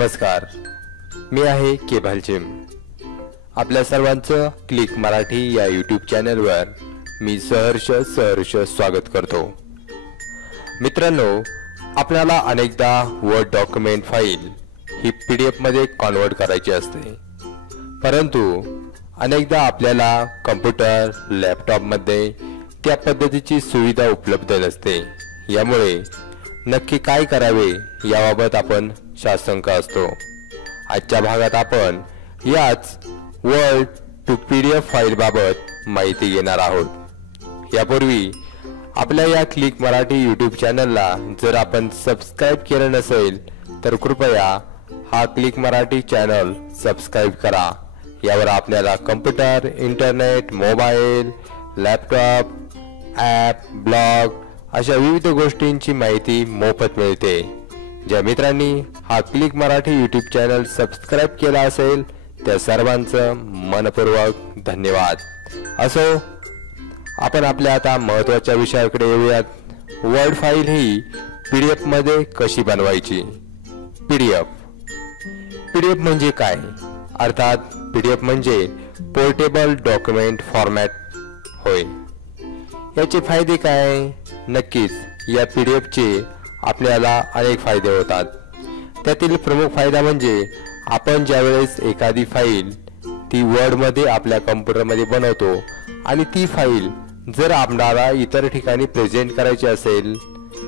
नमस्कार, मी आहे cable gym. आपल्या सर्वांचं क्लिक मराठी या यूट्यूब चॅनलवर मी सहर्ष स्वागत करतो। मित्रांनो, आपल्याला अनेकदा वर्ड डॉक्युमेंट फाईल ही PDF मध्ये कन्वर्ट करायची असते, परंतु अनेकदा आपल्याला कॉम्प्युटर लॅपटॉप मध्ये त्या पद्धतीची सुविधा उपलब्ध नसते। यामुळे नक्की काय करावे याबाबत आपण साशंक असतो। आजच्या भागात आपण याच वर्ड टू PDF फाईल बाबत माहिती घेणार आहोत। यापूर्वी आपल्या या क्लिक मराठी यूट्यूब चॅनलला जर आपण सबस्क्राइब केलं नसेल तर कृपया हा क्लिक मराठी चॅनल सबस्क्राइब करा। यावर आपल्याला computer, internet, mobile, laptop, app, blog अशा विविध गोष्टींची माहिती मोफत मिळते। ज्या मित्रांनी हा click Marathi YouTube channel subscribe केला असेल त्या सर्वांचं मनपूर्वक धन्यवाद। असो, आपण आपल्या आता महत्त्वाच्या विषयाकडे येऊयात। वर्ड फाईल ही PDF मध्ये कशी बनवायची। PDF म्हणजे काय? अर्थात PDF म्हणजे पोर्टेबल डॉक्युमेंट फॉर्मॅट होय। याचे फायदे काय? नक्कीच या PDF चे आपल्याला अनेक फायदे होतात। त्यातील प्रमुख फायदा म्हणजे आपण ज्यावेळेस एखादी फाईल ती वर्ड मध्ये आपल्या कॉम्प्युटर मध्ये बनवतो आणि ती फाईल जर आपल्याला इतर ठिकाणी प्रेझेंट करायची असेल,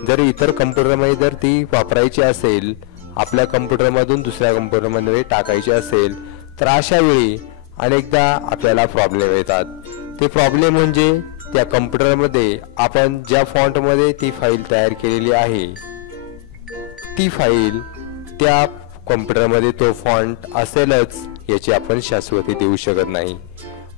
जर इतर कॉम्प्युटर मध्ये जर ती वापरायची असेल, आपल्या कॉम्प्युटर मधून दुसऱ्या कॉम्प्युटर मध्ये टाकायची असेल, तर अशा वेळी अनेकदा आपल्याला प्रॉब्लेम येतात। ते प्रॉब्लेम म्हणजे त्या कॉम्प्युटर मध्ये आपण ज्या फॉन्ट मध्ये ती फाईल तयार केलेली आहे ती फाईल त्या कॉम्प्युटर मध्ये तो फॉन्ट असेलच याची आपण शाश्वती देऊ शकत नाही।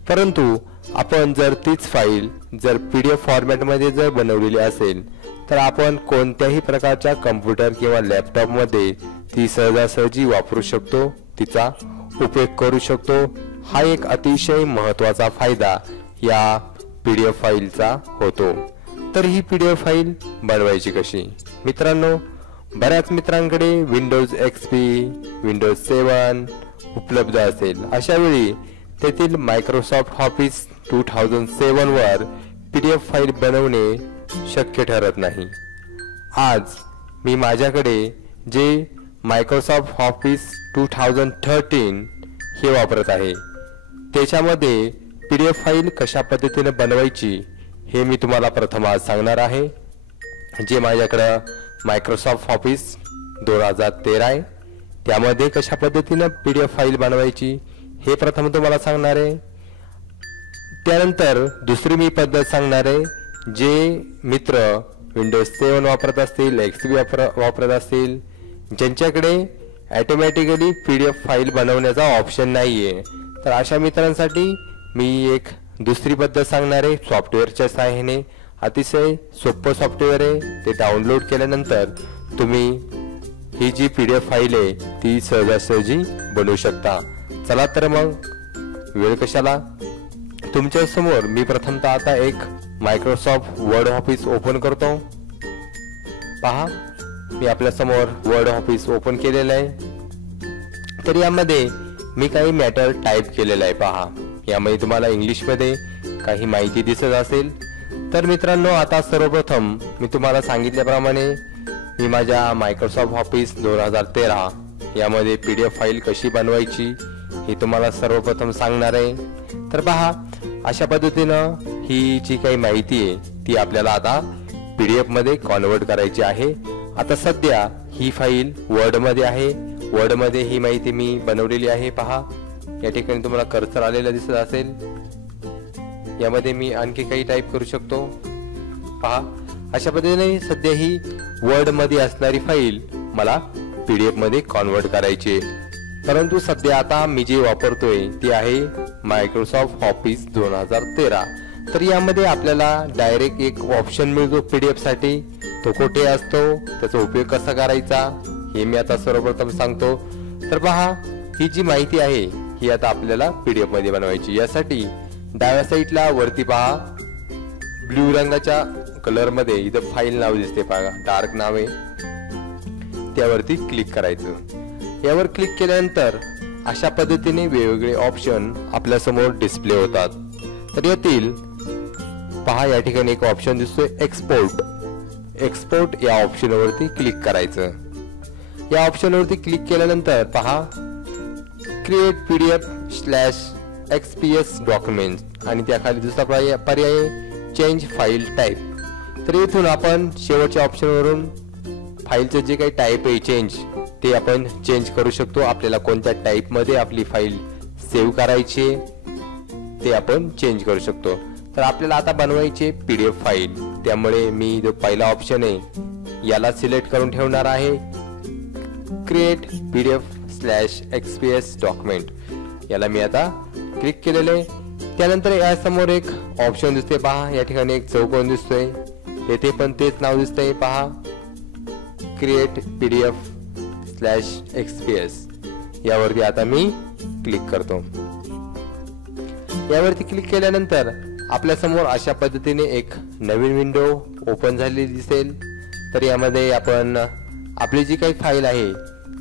परंतु आपण जर तीच फाईल जर PDF फॉर्मॅट मध्ये जर बनवलेली असेल तर आपण कोणत्याही प्रकारच्या कॉम्प्युटर किंवा लॅपटॉप मध्ये ती सहजासहजी वापरू शकतो, तिचा उपयोग करू शकतो। हा एक अतिशय महत्त्वाचा फायदा या PDF फाईलचा होतो। तर ही PDF फाईल बनवायची कशी? मित्रांनो, बऱ्याच मित्रांकडे विंडोज XP, विंडोज 7 उपलब्ध असेल। अशा वेळी तेथील मायक्रोसॉफ्ट ऑफिस 2007 वर PDF फाईल बनवणे शक्य ठरत नाही। आज मी माझ्याकडे जे मायक्रोसॉफ्ट ऑफिस 2013 हे वापरत आहे, त्याच्यामध्ये PDF फाईल कशा पद्धतीने बनवायची हे मी तुम्हाला प्रथम आज सांगणार आहे। जे माझ्याकडे मायक्रोसॉफ्ट ऑफिस 2013 आहे, त्यामध्ये कशा पद्धतीने PDF फाईल बनवायची हे प्रथम तुम्हाला सांगणार आहे। त्यानंतर दुसरी मी पद्धत सांगणार आहे। जे मित्र विंडोज 7 वापरत असतील, XP वापरत असतील, ज्यांच्याकडे ऑटोमॅटिकली PDF फाईल बनवण्याचा ऑप्शन नाहीये, तर अशा मित्रांसाठी मी एक दुसरी पद्धत सांगणार आहे। सॉफ्टवेअरच्या सहाय्याने अतिशय सोपं सॉफ्टवेअर आहे, ते डाउनलोड केल्यानंतर तुम्ही ही जी PDF फाईल आहे ती सहजासहजी बनवू शकता। चला तर मग वेळ कशाला, तुमच्या समोर मी प्रथमतः आता एक मायक्रोसॉफ्ट वर्ड ऑफिस ओपन करतो। पहा, मी आपल्या समोर वर्ड ऑफिस ओपन केलेलं आहे। तर यामध्ये मी काही मॅटर टाईप केलेलं आहे। पहा, यामध्ये तुम्हाला इंग्लिश मध्ये काही माहिती दिसत असेल। तर मित्रांनो, आता सर्वप्रथम मी तुम्हाला सांगितल्याप्रमाणे मी माझ्या मायक्रोसॉफ्ट ऑफिस 2013 यामध्ये PDF फाईल कशी बनवायची हे तुम्हाला सर्वप्रथम सांगणार आहे। तर पहा, अशा पद्धतीनं ही जी काही माहिती आहे ती आपल्याला आता PDF मध्ये कन्वर्ट करायची आहे। आता सध्या ही फाईल वर्ड मध्ये आहे, वर्ड मध्ये ही माहिती मी बनवलेली आहे। पहा, या ठिकाणी तुम्हाला कर्सर आलेला दिसत असेल, यामध्ये मी आणखी काही टाईप करू शकतो। पहा, अशा पद्धतीने सध्या ही वर्ड मध्ये असणारी फाईल मला PDF मध्ये कन्वर्ट करायची आहे। परंतु सध्या आता मी जे वापरतोय ती आहे मायक्रोसॉफ्ट ऑफिस 2013। तर यामध्ये आपल्याला डायरेक्ट एक ऑप्शन मिळतो PDF साठी, तो कुठे असतो, त्याचा उपयोग कसा करायचा हे मी आता सर्वप्रथम सांगतो। तर पहा, ही जी माहिती आहे ही आता आपल्याला PDF मध्ये बनवायची। यासाठी डाव्या साईडला वरती पहा ब्लू रंगाच्या कलर मध्ये इथं फाईल नाव दिसते, पहा डार्क नाव आहे, त्यावरती क्लिक करायचं। यावर क्लिक केल्यानंतर अशा पद्धतीने वेगवेगळे ऑप्शन आपल्या समोर डिस्प्ले होतात. तर यातील पहा या ठिकाणी एक ऑप्शन दिसतोय एक्सपोर्ट या ऑप्शनवरती क्लिक करायचं. या ऑप्शनवरती क्लिक केल्यानंतर पहा क्रिएट PDF/XPS डॉक्युमेंट आणि त्याखाली दुसरा पर्याय चेंज फाईल टाईप. तर इथून आपण शेवटच्या ऑप्शनवरून फाईलचं जे काही टाईप आहे ते आपण चेंज करू शकतो. आपल्याला कोणत्या टाईप मध्ये आपली फाईल सेव्ह करायची ते आपण चेंज करू शकतो. तर आपल्याला आता बनवायची PDF फाईल, त्यामुळे मी जो पहिला ऑप्शन आहे याला सिलेक्ट करून ठेवणार आहे. क्रिएट PDF/XPS डॉक्युमेंट याला मी आता क्लिक केलेलं आहे. त्यानंतर या समोर एक ऑप्शन दिसते पहा, या ठिकाणी एक चौकोन दिसतोय, तेथे पण तेच नाव दिसतंय पहा, क्रिएट PDF/XPS. यावरती आता मी क्लिक करतो. यावरती क्लिक केल्यानंतर आपल्या समोर अशा पद्धतीने एक नवीन विंडो ओपन झालेली दिसेल. तर यामध्ये आपण आपली जी काही फाईल आहे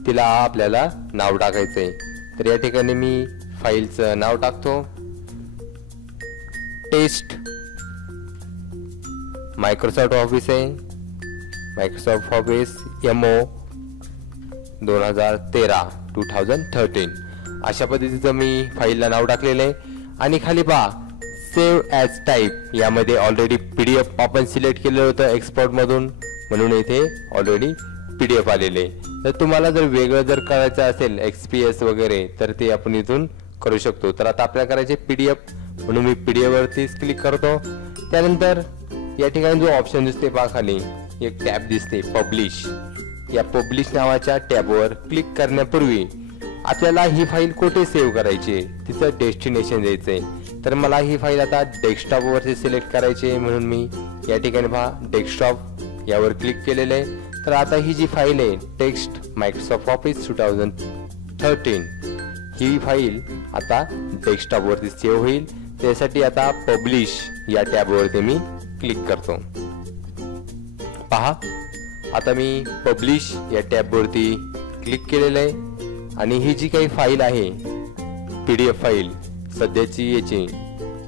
तिला आपल्याला नाव टाकायचंय. तर या ठिकाणी मी फाईलचं नाव टाकतो टेस्ट. मायक्रोसॉफ्ट ऑफिस आहे, मायक्रोसॉफ्ट ऑफिस MO 2013 अशा पद्धतीचं मी फाईलला नाव टाकलेलं आहे. आणि खाली पहा सेव्ह ॲज टाईप, यामध्ये ऑलरेडी PDF आपण सिलेक्ट केलेलं होतं एक्सपोर्ट मधून, म्हणून इथे ऑलरेडी PDF आलेले. तर तुम्हाला जर वेगळं जर करायचं असेल XPS वगैरे तर ते आपण इथून करू शकतो. तर आता आपल्याला करायचे PDF, म्हणून मी PDF वरती क्लिक करतो. त्यानंतर या ठिकाणी जो ऑप्शन दिसते पहा खाली एक टॅब दिसते पब्लिश. या पब्लिश नावाच्या टॅबवर क्लिक करण्यापूर्वी आपल्याला ही फाईल कुठे सेव्ह करायची, तिचं डेस्टिनेशन द्यायचंय. तर मला ही फाईल आता डेस्कटॉप वरती सिलेक्ट करायची आहे, म्हणून मी या ठिकाणी पहा डेस्कटॉप यावर क्लिक केलेलं आहे. तर आता ही जी फाईल आहे टेक्स्ट मायक्रोसॉफ्ट ऑफिस 2013 ही फाईल आता डेस्कटॉप वरती सेव्ह होईल. त्यासाठी आता पब्लिश या टॅब वरती मी क्लिक करतो. पहा आता मी पब्लिश या टॅब वरती क्लिक केलेलं आहे आणि ही जी काही फाईल आहे PDF फाईल सध्याची याची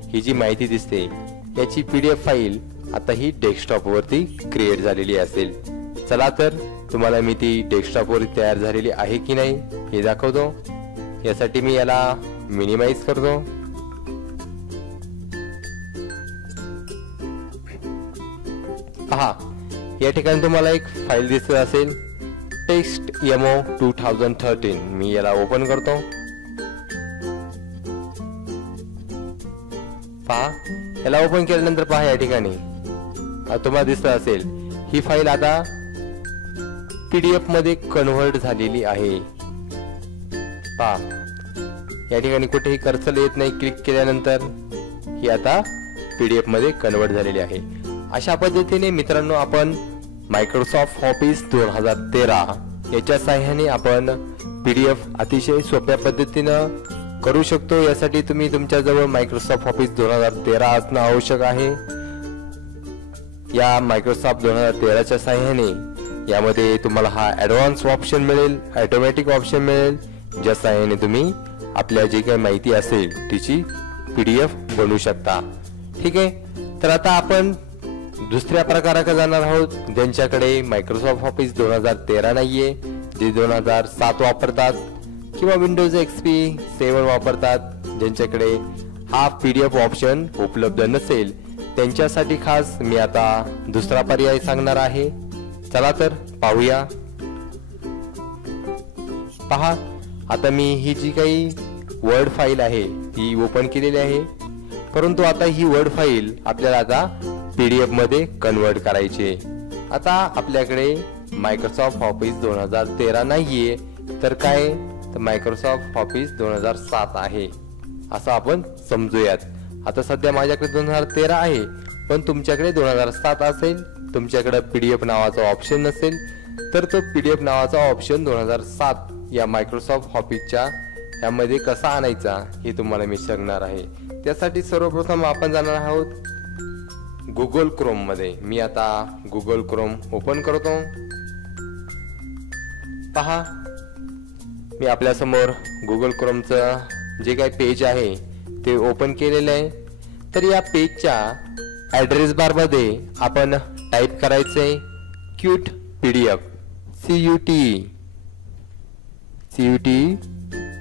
ही जी माहिती दिसते याची PDF फाईल आता ही डेस्कटॉप वरती क्रिएट झालेली असेल. चला तर तुम्हाला मी ती डेस्कटॉप वरती तयार झालेली आहे की नाही हे दाखवतो. यासाठी मी याला मिनिमाइज करतो. पहा या ठिकाणी तुम्हाला एक फाईल दिसत असेल टेक्स्ट MO 2013. मी याला ओपन करतो. पहा याला ओपन केल्यानंतर पहा या ठिकाणी तुम्हाला दिसत असेल ही फाईल आता PDF मध्ये कन्व्हर्ट झालेली आहे. पहा या ठिकाणी कुठेही कर्सर येत नाही, क्लिक केल्यानंतर ही आता PDF मध्ये कन्व्हर्ट झालेली आहे. अशा पद्धतीने मित्रांनो आपण मायक्रोसॉफ्ट ऑफिस 2013 याच्या साहाय्याने आपण PDF अतिशय सोप्या पद्धतीनं करू शकतो. यासाठी तुम्ही तुमच्याजवळ मायक्रोसॉफ्ट ऑफिस 2013 असणं आवश्यक आहे. या मायक्रोसॉफ्ट 2013च्या साहाय्याने यामध्ये तुम्हाला हा ॲडव्हान्स ऑप्शन मिळेल, ऑटोमॅटिक ऑप्शन मिळेल, ज्या साहाय्याने तुम्ही आपल्या जी काही माहिती असेल तिची PDF बनवू शकता. ठीक आहे. तर आता आपण दुसऱ्या प्रकाराकडे जाणार आहोत ज्यांच्याकडे मायक्रोसॉफ्ट ऑफिस 2013 नाहीये, जे 2007 वापरतात किंवा विंडोज XP 7 वापरतात, ज्यांच्याकडे हा PDF ऑप्शन उपलब्ध नसेल त्यांच्यासाठी खास मी आता दुसरा पर्याय सांगणार आहे. चला तर पाहूया. पहा आता मी ही जी काही वर्ड फाईल आहे ती ओपन केलेली आहे, परंतु आता ही वर्ड फाईल आपल्याला आता PDF मध्ये कन्वर्ट करायची. आता आपल्याकडे मायक्रोसॉफ्ट ऑफिस 2013 नाहीये, तर काय तर मायक्रोसॉफ्ट ऑफिस 2007 आहे असं आपण समजूयात. आता सध्या माझ्याकडे 2013 आहे, पण तुमच्याकडे 2007 असेल, तुमच्याकडे PDF नावाचा ऑप्शन नसेल, तर तो PDF नावाचा ऑप्शन 2007 या मायक्रोसॉफ्ट ऑफिसच्या यामध्ये कसा आणायचा हे तुम्हाला मी सांगणार आहे. त्यासाठी सर्वप्रथम आपण जाणार आहोत गुगल क्रोम मध्ये. मी आता गुगल क्रोम ओपन करतो. पहा मी आपल्यासमोर गुगल क्रोमचं जे काही पेज आहे ते ओपन केलेलं आहे. तर या पेजच्या ॲड्रेस बारमध्ये आपण टाईप करायचं आहे क्यूट PDF, CUT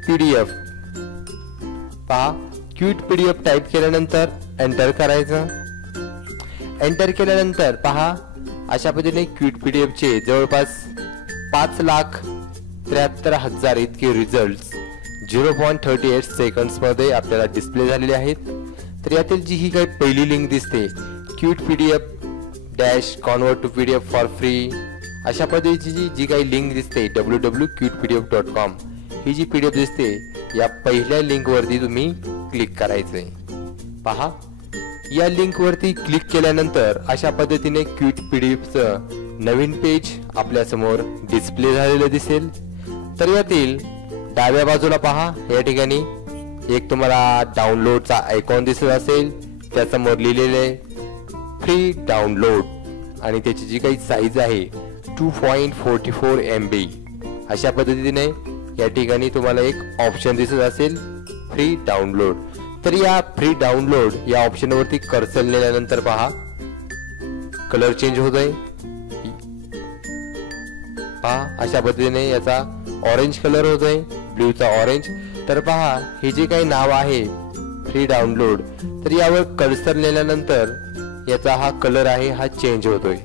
PDF. पहा, क्यूट PDF टाईप केल्यानंतर एंटर करायचं. एंटर केल्यानंतर पहा, अशा पद्धतीने क्यूट PDFचे जवळपास 5,73,000 इतके रिझल्ट 0.38 सेकंड्समध्ये आपल्याला डिस्प्ले झालेले आहेत. तर यातील जी ही काही पहिली लिंक दिसते cute PDF -convert to PDF for free, अशा पद्धतीची जी काही लिंक दिसते www.cutepdf.com, ही जी PDF दिसते या पहिल्या लिंकवरती तुम्ही क्लिक करायचंय. पहा, या लिंकवरती क्लिक केल्यानंतर अशा पद्धतीने क्यूट PDFचं नवीन पेज आपल्यासमोर डिस्प्ले झालेलं दिसेल. तर यातील डाव्या बाजूला पहा, या ठिकाणी एक तुम्हाला डाउनलोडचा आयकॉन दिसत असेल, त्यासमोर लिहिलेले फ्री डाउनलोड आणि त्याची जी काही साईज आहे 2.44 MB. अशा पद्धतीने या ठिकाणी तुम्हाला एक ऑप्शन दिसत असेल फ्री डाउनलोड. तर या फ्री डाउनलोड या ऑप्शनवरती कर्सर नेल्यानंतर पहा, कलर चेंज होत आहे. पहा, अशा पद्धतीने याचा ऑरेंज कलर होत आहे, ब्ल्यूचा ऑरेंज. तर पहा, हे जे काही नाव आहे फ्री डाउनलोड, तर यावर कर्सर नेल्यानंतर याचा हा कलर आहे हा चेंज होतोय.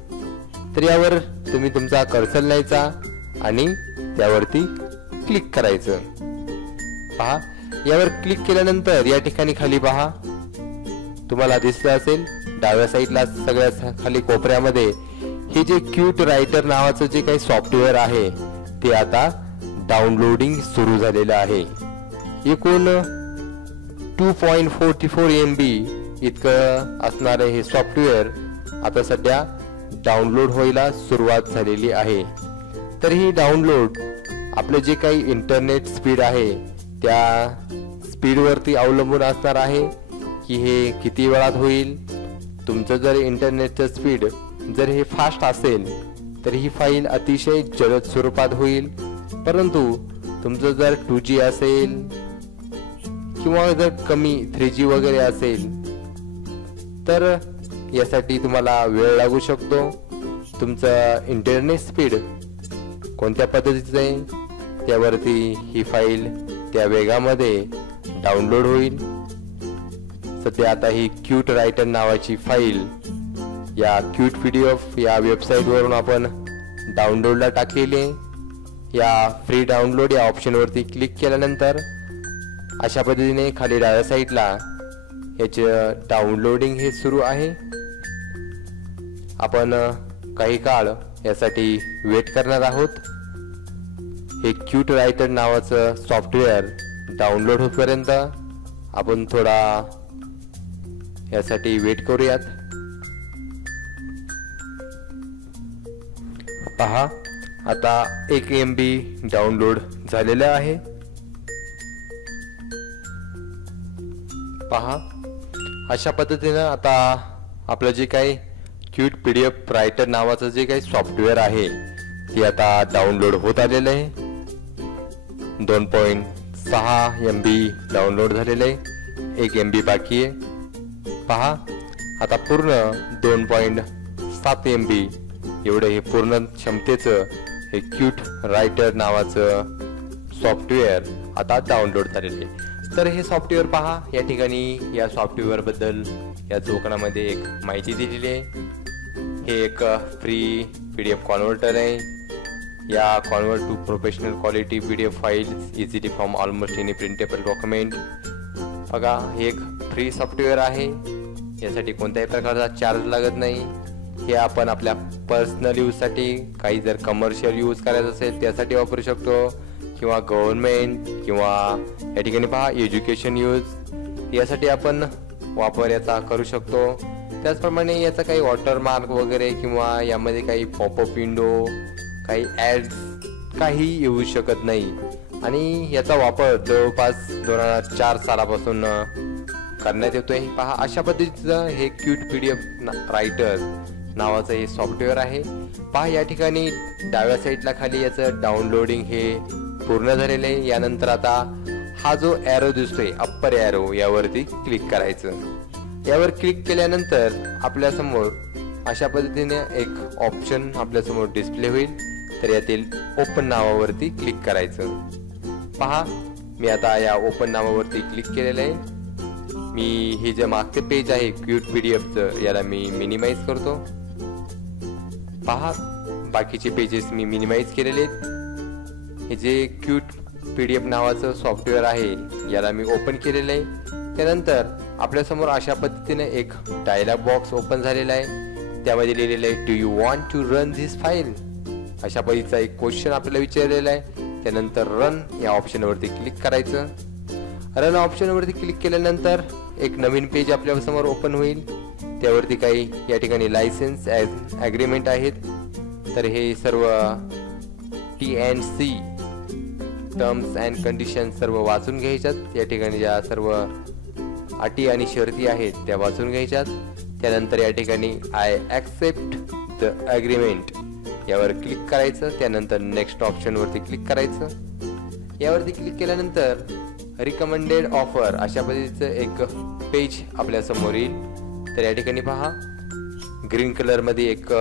तर यावर तुम्ही तुमचा कर्सर न्यायचा आणि त्यावरती क्लिक करायचं. पहा, यावर क्लिक केल्यानंतर या ठिकाणी खाली पहा, तुम्हाला दिसत असेल डाव्या साईडला सगळ्यात खाली कोपऱ्यामध्ये हे जे क्यूट रायटर नावाचं जे काही सॉफ्टवेअर आहे ते आता डाउनलोडिंग सुरू झालेलं आहे. एकूण 2.44 MB इतकं असणारे हे सॉफ्टवेअर आता सध्या डाउनलोड व्हायला सुरुवात झालेली आहे. तर ही डाउनलोड आपलं जे काही इंटरनेट स्पीड आहे त्या स्पीडवरती अवलंबून असणार आहे की हे किती वेळात होईल. तुमचं जर इंटरनेटचं स्पीड जर हे फास्ट असेल तर ही फाईल अतिशय जलद स्वरूपात होईल. परंतु तुमचं जर 2G असेल किंवा जर कमी 3G वगैरे असेल तर यासाठी तुम्हाला वेळ लागू शकतो. तुमचं इंटरनेट स्पीड कोणत्या पद्धतीचं आहे त्यावरती ही फाईल त्या वेगामध्ये डाउनलोड होईल. सध्या आता ही क्यूट रायटर नावाची फाईल या क्यूट PDF या वेबसाईटवरून आपण डाउनलोडला टाकलेली आहे. या फ्री डाउनलोड या ऑप्शनवरती क्लिक केल्यानंतर अशा पद्धतीने खाली डाव्या साईडला याचे डाउनलोडिंग हे सुरू आहे. आपण काही काळ यासाठी वेट करणार आहोत. हे क्यूट रायटर नावाचं सॉफ्टवेअर डाउनलोड होईपर्यंत आपण थोडा यासाठी वेट करूयात. पहा, आता 1 MB डाउनलोड झालेलं आहे. पहा, अशा पद्धतीनं आता आपलं जे काही क्यूट PDF रायटर नावाचं जे काही सॉफ्टवेअर आहे ते आता डाउनलोड होत आलेलं आहे. 2.6 MB डाउनलोड झालेलं आहे, 1 MB बाकी आहे. पहा, आता पूर्ण 2.7 MB एवढं हे पूर्ण क्षमतेचं हे क्यूट रायटर नावाचं सॉफ्टवेअर आता डाउनलोड झालेले. तर हे सॉफ्टवेअर पहा, या ठिकाणी या सॉफ्टवेअर बद्दल या चौकनामध्ये एक माहिती दिलेली आहे. हे एक फ्री PDF कॉन्व्हर्टर आहे. या convert to professional quality PDF files easily from almost any printable document. बघा, हे एक फ्री सॉफ्टवेअर आहे. यासाठी कोणत्याही प्रकारचा चार्ज लागत नाही. हे आपण आपल्या पर्सनल यूजसाठी, काही जर कमर्शियल यूज करायचं असेल त्यासाठी वापरू शकतो, किंवा गव्हर्नमेंट किंवा या ठिकाणी पहा एज्युकेशन यूज यासाठी आपण वापर याचा करू शकतो. त्याचप्रमाणे याचा काही वॉटरमार्क वगैरे किंवा यामध्ये काही पॉपअप विंडो, काही ॲड्स काही येऊ शकत नाही. आणि याचा वापर जवळपास 2004 सालापासून करण्यात येतोय. पहा, अशा पद्धतीचं हे क्यूट PDF रायटर नावाचं हे सॉफ्टवेअर आहे. पहा, या ठिकाणी डाव्या साईडला खाली याचं डाउनलोडिंग हे पूर्ण झालेलं आहे. यानंतर आता हा जो ॲरो दिसतोय अप्पर ॲरो यावरती क्लिक करायचं. यावर क्लिक केल्यानंतर आपल्या समोर अशा पद्धतीने एक ऑप्शन आपल्या समोर डिस्प्ले होईल. तर यातील ओपन नावावरती क्लिक करायचं. पहा मी आता या ओपन नावावरती क्लिक केलेलं आहे. मी हे जे मागचे पेज आहे क्यूट पीडीएफचं याला मी मिनिमाइज करतो. पहा बाकीचे पेजेस मी मिनिमाइज केलेले आहेत. हे जे क्यूट पीडीएफ नावाचं सॉफ्टवेअर आहे याला मी ओपन केलेलं आहे. त्यानंतर आपल्यासमोर अशा पद्धतीने एक डायलॉग बॉक्स ओपन झालेला आहे. त्यामध्ये लिहिलेलं आहे do you want to run this file. अशा पद्धतीचा एक क्वेश्चन आपल्याला विचारलेला आहे. त्यानंतर रन या ऑप्शनवरती क्लिक करायचं. रन ऑप्शनवरती क्लिक केल्यानंतर एक नवीन पेज आपल्या समोर ओपन होईल. त्यावरती काही या ठिकाणी लायसन्स ॲग्रीमेंट आहेत. तर हे सर्व T&C टर्म्स अँड कंडिशन सर्व वाचून घ्यायच्यात. या ठिकाणी ज्या सर्व अटी आणि शर्ती आहेत त्या वाचून घ्यायच्यात. त्यानंतर या ठिकाणी आय ॲक्सेप्ट द ॲग्रीमेंट यावर क्लिक करायचं. त्यानंतर नेक्स्ट ऑप्शनवरती क्लिक करायचं. यावरती क्लिक केल्यानंतर रिकमेंडेड ऑफर अशा पद्धतीचं एक पेज आपल्या समोर येईल. तर या ठिकाणी पहा ग्रीन कलर मध्ये एक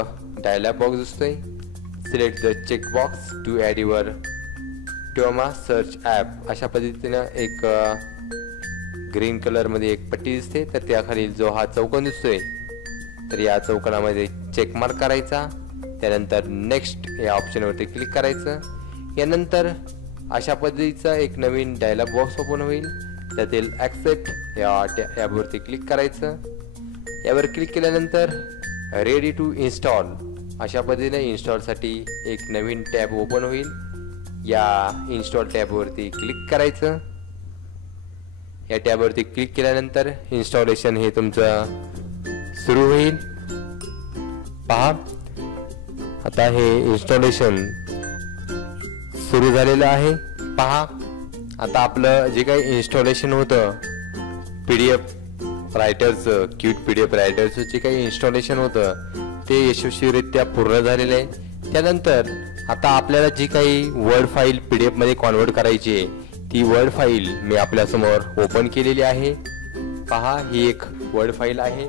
डायलॉग बॉक्स दिसतोय. Select the check box to add your टोमा सर्च ॲप अशा पद्धतीनं एक ग्रीन कलर मध्ये एक पट्टी दिसते. तर त्याखाली जो हा चौकोन दिसतोय तर या चौकोनामध्ये चेक मार्क करायचा. त्यानंतर नेक्स्ट या ऑप्शनवरती क्लिक करायचं. यानंतर अशा पद्धतीचा एक नवीन डायलॉग बॉक्स ओपन होईल. त्यातील ॲक्सेप्ट या टॅबवरती क्लिक करायचं. यावर क्लिक केल्यानंतर रेडी टू इन्स्टॉल अशा पद्धतीने इन्स्टॉलसाठी एक नवीन टॅब ओपन होईल. या इन्स्टॉल टॅबवरती क्लिक करायचं. या टॅबवरती क्लिक केल्यानंतर इन्स्टॉलेशन हे तुमचं सुरू होईल. पहा आता हे इन्स्टॉलेशन सुरू झालेलं आहे. पहा आता आपलं जे काही इन्स्टॉलेशन होतं पीडीएफ रायटरचं क्यूट पीडीएफ रायटरचं जे काही इन्स्टॉलेशन होतं ते यशस्वीरित्या पूर्ण झालेलं आहे. त्यानंतर आता आपल्याला जी काही वर्ड फाईल पीडीएफ मध्ये कन्वर्ट करायची आहे ती वर्ड फाईल मी आपल्या समोर ओपन केलेली आहे. पहा ही एक वर्ड फाईल आहे.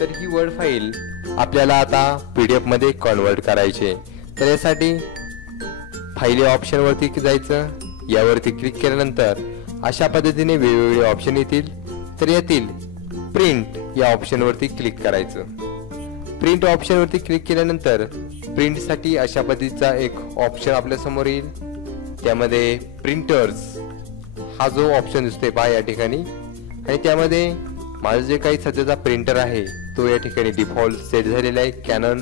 तर ही वर्ड फाईल आपल्याला आता पीडीएफ मध्ये कन्वर्ट करायची. तर यासाठी फाईल या ऑप्शनवरती जायचं. यावरती क्लिक केल्यानंतर अशा पद्धतीने वेगवेगळे ऑप्शन येतील. तर यातील प्रिंट या ऑप्शनवरती क्लिक करायचं. प्रिंट ऑप्शनवरती क्लिक केल्यानंतर प्रिंटसाठी अशा पद्धतीचा एक ऑप्शन आपल्या समोर येईल. त्यामध्ये प्रिंटर्स हा जो ऑप्शन दिसतोय पहा या ठिकाणी. आणि त्यामध्ये माझं जे काही सध्याचा प्रिंटर आहे तो या ठिकाणी डिफॉल्ट सेट झालेला आहे कॅनन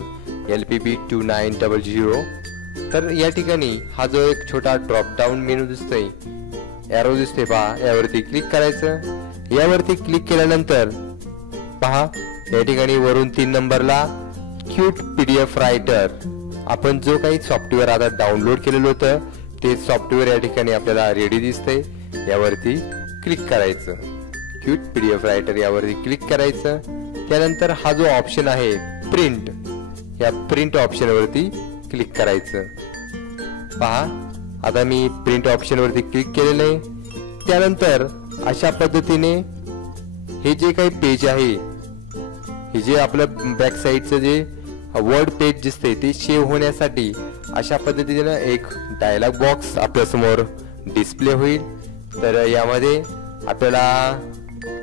LPP 2900. तर या ठिकाणी हा जो एक छोटा ड्रॉप डाऊन मेनू दिसतोय ॲरो दिसतोय पहा यावरती क्लिक करायचं. यावरती क्लिक केल्यानंतर पहा या ठिकाणी वरून 3 नंबरला क्यूट पीडीएफ रायटर आपण जो काही सॉफ्टवेअर आता डाउनलोड केलेलं होतं ते सॉफ्टवेअर या ठिकाणी आपल्याला रेडी दिसतंय. यावरती क्लिक करायचं. क्यूट पीडीएफ रायटर यावरती क्लिक करायचं. त्यानंतर हा जो ऑप्शन आहे प्रिंट या प्रिंट ऑप्शनवरती क्लिक करायचं. पहा आता मी प्रिंट ऑप्शनवरती क्लिक केलेलं आहे. त्यानंतर अशा पद्धतीने हे जे काही पेज आहे हे जे आपलं बॅक साईडचं जे वर्ड पेज दिसते ते सेव्ह होण्यासाठी अशा पद्धतीने एक डायलॉग बॉक्स आपल्यासमोर डिस्प्ले होईल. तर यामध्ये आपल्याला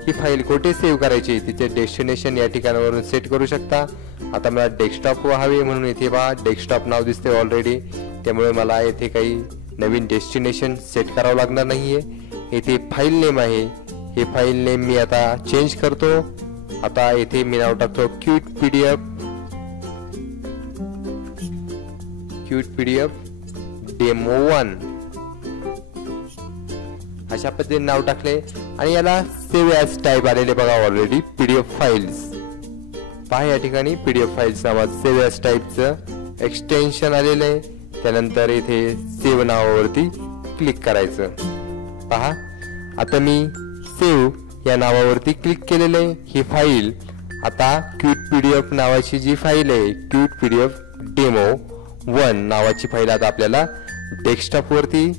ही फाईल कुठे सेव्ह करायची तिचे डेस्टिनेशन या ठिकाणावरून सेट करू शकता. आता मला डेस्कटॉप हवे म्हणून इथे पहा डेस्कटॉप नाव दिसते ऑलरेडी. त्यामुळे मला येथे काही नवीन डेस्टिनेशन सेट करावं लागणार नाहीये. येथे फाईल नेम आहे. हे फाईल नेम मी आता चेंज करतो. आता येथे मी नाव टाकतो क्यूट पीडीएफ डेमो 1 अशा पद्धतीने नाव टाकले. आणि याला सेव्ह ॲज टाईप आलेले बघा ऑलरेडी पीडीएफ फाईल्स पहा या ठिकाणी पीडीएफ फाईल्स नावाचं सेव्ह ॲज टाईपचं एक्सटेन्शन आलेलं आहे. त्यानंतर इथे सेव्ह नावावरती क्लिक करायचं. पहा आता मी सेव्ह या नावावरती क्लिक केलेलं आहे. ही फाईल आता क्यूट पीडीएफ नावाची जी फाईल आहे क्यूट पीडीएफ डेमो 1 नावाची फाईल आता आपल्याला डेस्कटॉप वरती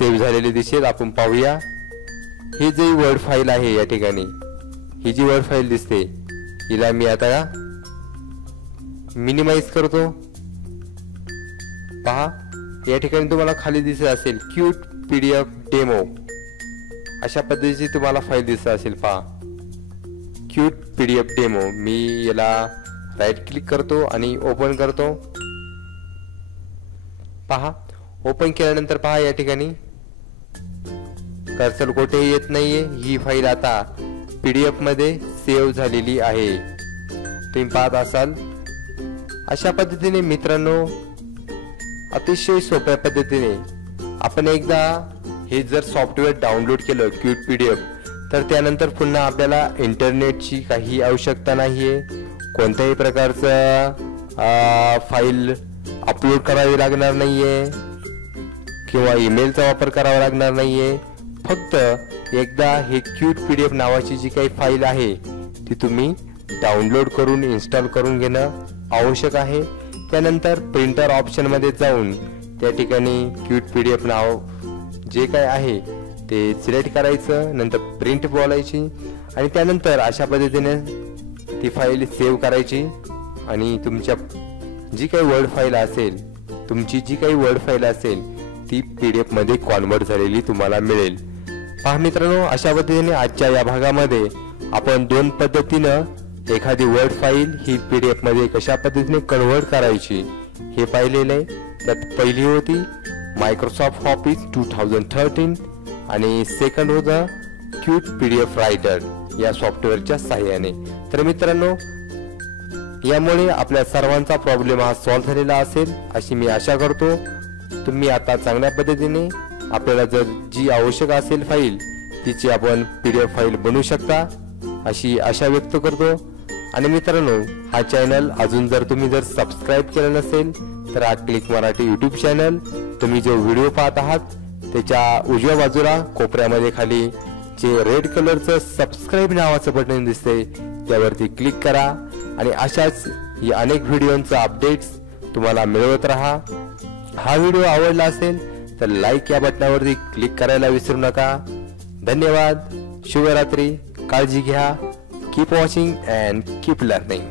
सेव्ह झालेली दिसेल. आपण पाहूया. ही जी वर्ड फाईल आहे या ठिकाणी, ही जी वर्ड फाईल दिसते हिला मी आता मिनिमाइज करतो. पहा या ठिकाणी तुम्हाला खाली दिसत असेल क्यूट पीडीएफ डेमो, अशा पद्धतीची तुम्हाला फाईल दिसत असेल. पहा क्यूट पीडीएफ डेमो. मी याला राईट क्लिक करतो आणि ओपन करतो. पहा ओपन केल्यानंतर पहा या ठिकाणी कर्सर कुठेही येत नाहीये. ही फाईल आता पीडीएफ मध्ये सेव्ह झालेली आहे. तुम्ही पाहत असाल. अशा पद्धतीने मित्रांनो अतिशय सोप्या पद्धतीने आपण एकदा हे जर सॉफ्टवेअर डाउनलोड केलं क्यूट पीडीएफ, तर त्यानंतर पुन्हा आपल्याला इंटरनेटची काही आवश्यकता नाहीये. कोणत्याही प्रकारचं फाईल अपलोड करावी लागणार नाहीये किंवा ईमेलचा वापर करावा लागणार नाहीये. फक्त एकदा हे क्यूट पीडीएफ नावाची जी काही फाईल आहे ती तुम्ही डाउनलोड करून इन्स्टॉल करून घेणं आवश्यक आहे. त्यानंतर प्रिंटर ऑप्शन मध्ये जाऊन त्या ठिकाणी क्यूट पीडीएफ नाव जे काय आहे ते सिलेक्ट करायचं. नंतर प्रिंट बोलायची आणि त्यानंतर अशा पद्धतीने ती फाईल सेव्ह करायची आणि तुमच्या जी काही वर्ड फाईल असेल, तुमची जी काही वर्ड फाईल असेल ती पीडीएफ मध्ये कन्वर्ट झालेली तुम्हाला मिळेल. पहा मित्रांनो, अशा पद्धतीने आजच्या या भागामध्ये आपण दोन पद्धतीनं एखादी वर्ड फाईल ही पीडीएफ मध्ये कशा पद्धतीने कन्वर्ट करायची हे पाहिलेलं आहे. त्यात पहिली होती मायक्रोसॉफ्ट ऑफिस 2013 आणि सेकंड होता क्यूट पीडीएफ रायटर या सॉफ्टवेअरच्या सहाय्याने. तर मित्रांनो, यामुळे आपल्या सर्वांचा प्रॉब्लेम हा सॉल्व्ह झालेला असेल अशी मी आशा करतो. तुम्ही आता चांगल्या पद्धतीने आपल्याला जर जी आवश्यक असेल फाईल तिची आपण पीडीएफ फाईल बनवू शकता अशी आशा व्यक्त करतो. आणि मित्रांनो, हा चॅनल अजून जर तुम्ही सबस्क्राईब केलं नसेल तर हा क्लिक मराठी यूट्यूब चॅनल, तुम्ही जो व्हिडिओ पाहत आहात त्याच्या उजव्या बाजूला कोपऱ्यामध्ये खाली जे रेड कलरचं सबस्क्राईब नावाचं बटन दिसते त्यावरती क्लिक करा आणि अशाच अनेक व्हिडिओंचे अपडेट्स तुम्हाला मिळवत राहा. हा व्हिडिओ आवडला असेल तर लाईक या बटनावरती क्लिक करायला विसरू नका. धन्यवाद. शुभरात्री. काळजी घ्या. Keep watching and keep learning.